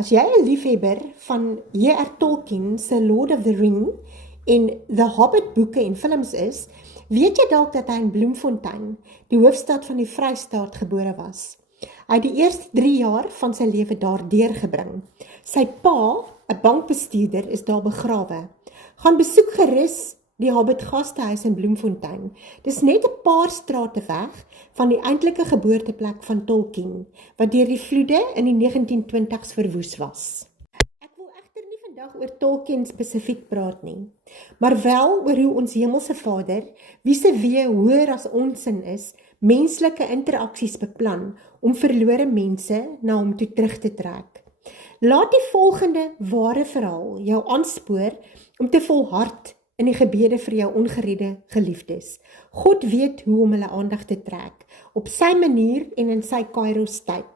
As jy 'n liefhebber van J.R. Tolkien se Lord of the Ring en The Hobbit boeke en films is, weet jy dalk dat hy in Bloemfontein, die hoofstad van die Vrystaat, gebore was. Hy het die eerste 3 jaar van sy lewe daar deurgebring. Sy pa, 'n bankbestuurder, is daar begrawe. Gaan besoek gerus die Hobbit gastehuis in Bloemfontein. Dis net 'n paar strate weg van die eintlike geboorteplek van Tolkien, wat deur die vloede in die 1920s verwoes was. Ek wil egter nie vandag oor Tolkien spesifiek praat nie, maar wel oor hoe ons Hemelse Vader, wie se weë hoër as ons sin is, menslike interaksies beplan om verlore mense na hom toe terug te trek. Laat die volgende ware verhaal jou aanspoor om te volhard in die gebede vir jou ongeredde geliefdes. God weet hoe om hulle aandag te trek, op sy manier en in sy Kairos tyd.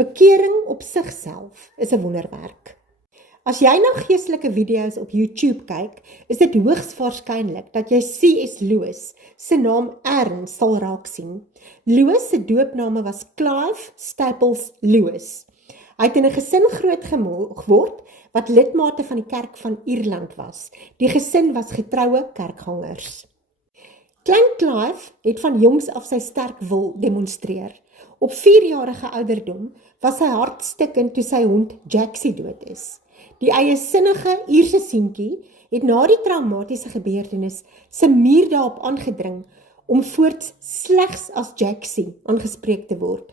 Bekering op sigself is 'n wonderwerk. As jy na geestelike video's op YouTube kyk, is dit hoogs waarskynlik dat jy C.S. Lewis se naam erns sal raak sien. Lewis se doopname was Clive Staples Lewis. Hy het in 'n gesin groot geword wat lidmate van die Kerk van Ierland was. Die gesin was getroue kerkgangers. Klein Clive het van jongs af sy sterk wil demonstreer. Op 4-jarige ouderdom was hy hartstikkend toe sy hond Jaxie dood is. Die eiesinnige Ierse seentjie het na die traumatiese gebeurtenis se muur daarop aangedring om voorts slegs as Jaxie aangespreek te word.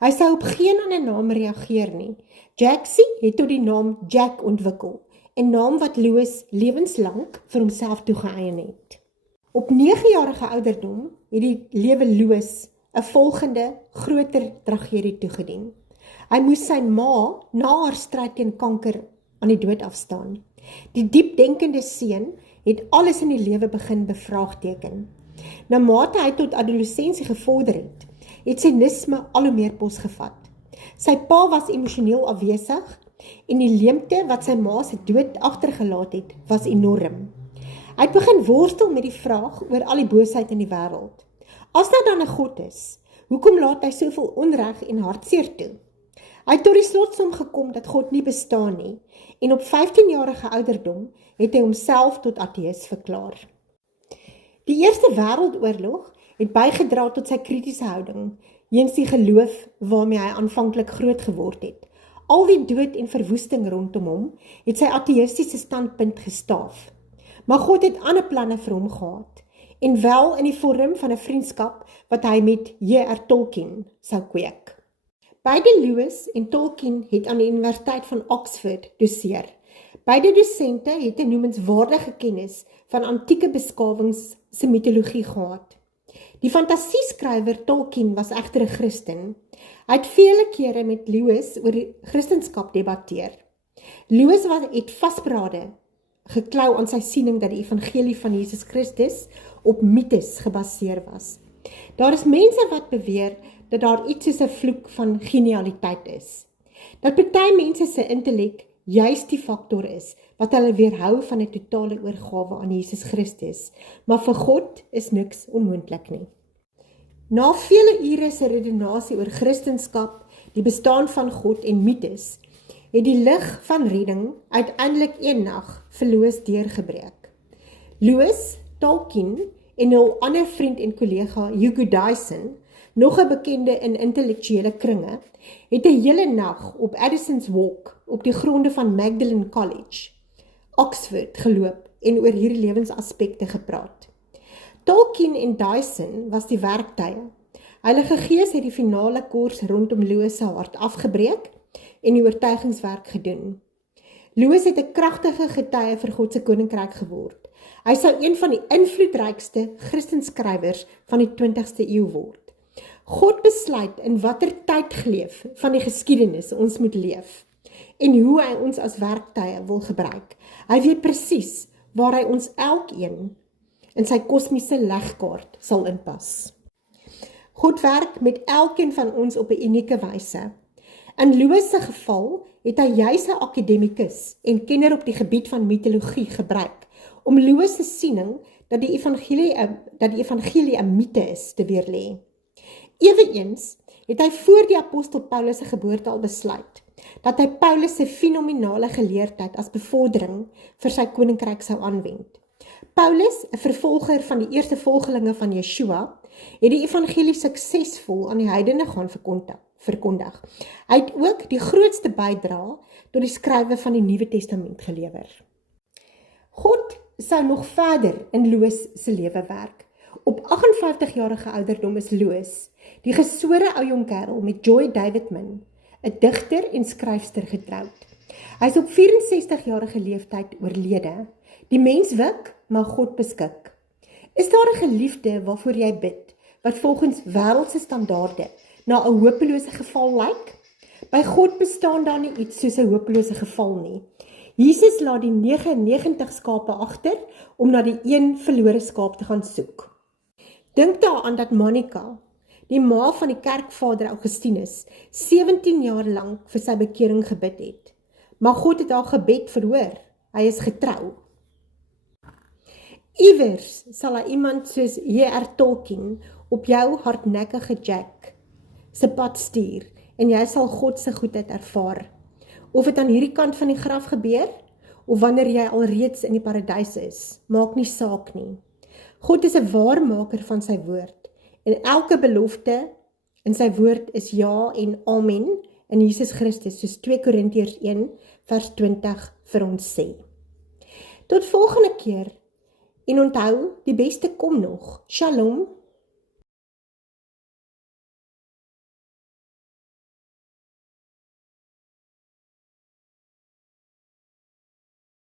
Hy sou op geen ander naam reageer nie. Jaxie het tot die naam Jack ontwikkel, 'n naam wat Lewis lewenslank vir homself toegeëien het. Op 9-jarige ouderdom het die lewe Lewis 'n volgende groter tragedie toegedien. Hy moes sy ma na haar stryd teen kanker aan die dood afstaan. Die diepdenkende seun het alles in die lewe begin bevraagteken. Na mate hy tot adolessensie gevorder het cynisme al hoe meer pos gevat. Sy pa was emosioneel afwesig en die leemte wat sy ma se dood agtergelaat het, was enorm. Hy het begin worstel met die vraag oor al die boosheid in die wêreld. As daar dan 'n God is, hoekom laat hy soveel onreg en hartseer toe? Hy het tot die slotsom gekom dat God nie bestaan nie, en op 15-jarige ouderdom het hy homself tot ateïs verklaar. Die Eerste Wêreldoorlog het bygedra tot sy kritiese houding teenoor die geloof waarmee hy aanvanklik groot geword het. Al die dood en verwoesting rondom hom het sy ateïstiese standpunt gestaaf. Maar God het ander planne vir hom gehad, en wel in die vorm van 'n vriendskap wat hy met J.R. Tolkien sou kweek. Beide Lewis en Tolkien het aan die Universiteit van Oxford doseer. Beide dosente het 'n noemenswaardige kennis van antieke beskawings se mitologie gehad. Die fantasieskrywer Tolkien was egter 'n Christen. Hy het vele kere met Lewis oor die Christendom debatteer. Lewis het vasberade geklou aan sy siening dat die evangelie van Jesus Christus op mites gebaseer was. Daar is mense wat beweer dat daar iets soos 'n vloek van genialiteit is. Dat party mense se intellek juist die faktor is wat hulle weerhou van 'n totale oorgawe aan Jesus Christus, maar vir God is niks onmoontlik nie. Na vele ure se redenasie oor Christendom, die bestaan van God en mites, het die lig van redding uiteindelik een nag verloos deurgebreek. Lewis, Tolkien en 'n ander vriend en kollega, Hugo Dyson, nog 'n bekende in intellektuele kringe, het 'n hele nag op Addison's Walk op die gronde van Magdalen College, Oxford, geloop en oor hierdie lewensaspekte gepraat. Tolkien en Dyson was die werktuie. Heilige Gees het die finale koers rondom Lewis se hart afgebreek en die oortuigingswerk gedoen. Lewis het 'n kragtige getuie vir God se koninkryk geword. Hy sou een van die invloedrykste Christenskrywers van die 20ste eeu word. God besluit in watter tydgleef van die geskiedenis ons moet leef en hoe hy ons as werktuie wil gebruik. Hy weet presies waar hy ons elkeen in sy kosmiese legkaart sal inpas. God werk met elkeen van ons op 'n unieke wyse. In Lewis se geval het hy juis 'n akademikus en kenner op die gebied van mitologie gebruik om Lewis se siening dat die evangelie 'n mite is te weerlê. Eweneens het hy voor die apostel Paulus se geboorte al besluit dat hy Paulus se fenominale geleerdheid as bevordering vir sy koninkryk sou aanwend. Paulus, 'n vervolger van die eerste volgelinge van Yeshua, het die evangelie suksesvol aan die heidene gaan verkondig. Hy het ook die grootste bydra tot die skrywe van die Nuwe Testament gelewer. God sou nog verder in Loos se lewe werk. Op 58-jarige ouderdom is Loos, die gesore ou jong kerel met Joy Davidman, 'n digter en skryfster getroud. Hy is op 64-jarige leeftyd oorlede. Die mens wik, maar God beskik. Is daar 'n geliefde waarvoor jy bid, wat volgens wêreldse standaarde na 'n hopelose geval lyk? By God bestaan daar nie iets soos 'n hopelose geval nie. Jesus laat die 99 skape agter om na die een verlore skaap te gaan soek. Dink daaraan dat Monica, die ma van die kerkvader Augustinus, 17 jaar lank vir sy bekering gebid het. Maar God het haar gebed verhoor. Hy is getrou. Iewers sal hy iemand soos J.R. Tolkien op jou hardnekkige Jack se pad stuur en jy sal God se goedheid ervaar. Of dit aan hierdie kant van die graf gebeur, of wanneer jy alreeds in die paradys is, maak nie saak nie. God is 'n waarmaker van sy woord, en elke belofte in sy woord is ja en amen in Jesus Christus, soos 2 Korintiërs 1 vers 20 vir ons sê. Tot volgende keer, en onthou, die beste kom nog. Shalom.